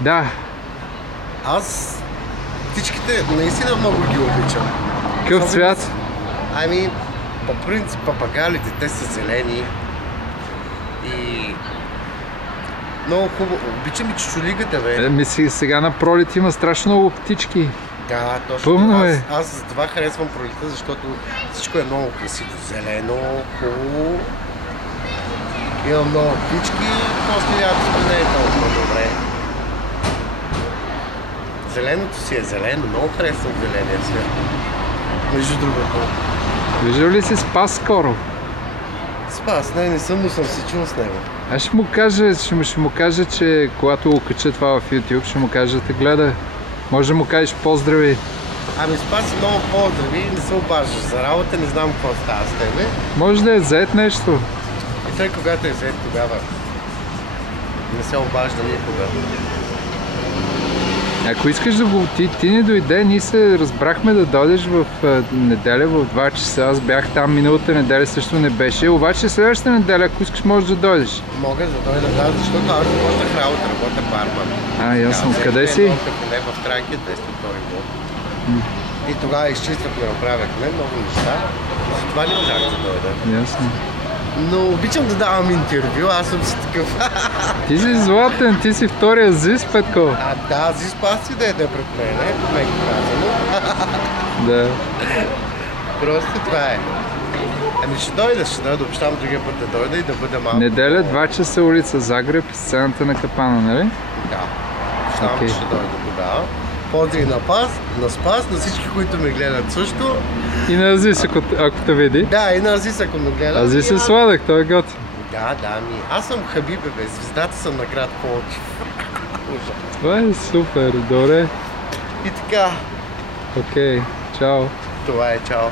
Да. Аз птичките наистина много ги обичам. Какъв цвят? Ами, по принцип папагалите, те са зелени и много хубаво. Обичам и чучулигата, бе. Сега на пролет има страшно много птички. Да, точно. Пълно е. Аз за това харесвам пролета, защото всичко е много красиво. Зелено, хубаво. Има много птички, после лятото не е толкова добре. Зеленото си е зелено, много харесвам зеления свят. Между другото. Виждал ли си Спас скоро? Спас, не съм, но съм се чул с него. Аз ще му кажа, че когато го кача това в YouTube, ще му кажа да те гледа. Може да му кажеш поздрави. Ами Спас, много поздрави, не се обаждаш за работа, не знам какво става с тебе. Може да е зает нещо. И той когато е зает, тогава не се обажда никога. Ако искаш да го... Ти не дойде, ние се разбрахме да дойдеш в неделя в 2 часа. Аз бях там миналата неделя, също не беше. Обаче следващата неделя, ако искаш, можеш да дойдеш. Мога да дойда, да, защото аз работах работа, работя барман. Ясно. Къде си? В Тракия, 202 год. И тогава изчиствахме, направяхме много неща. Затова не можах да дойда. Ясно. Но обичам да давам интервю, аз съм си такъв. Ти си златен, ти си втория Зис, Петко. Да, Зис Пас да е пред мене, меко казано. Да. Просто това е. Ами ще дойда, обещавам другия път да дойда и да бъда малко. Неделя, 2 часа, улица Загреб, сцената на Капана, нали? Да. Обещавам, че ще дойда тогава. Поздрави на Спас, на всички, които ме гледат също. И на Азис, ако те види. Да, и на Азис, ако ме гледа. Азис е сладък, той е готин. Да, аз съм Хабиб, бе, звездата съм на град Пловдив. Това е супер, добре. И така. Окей, чао. Това е, чао.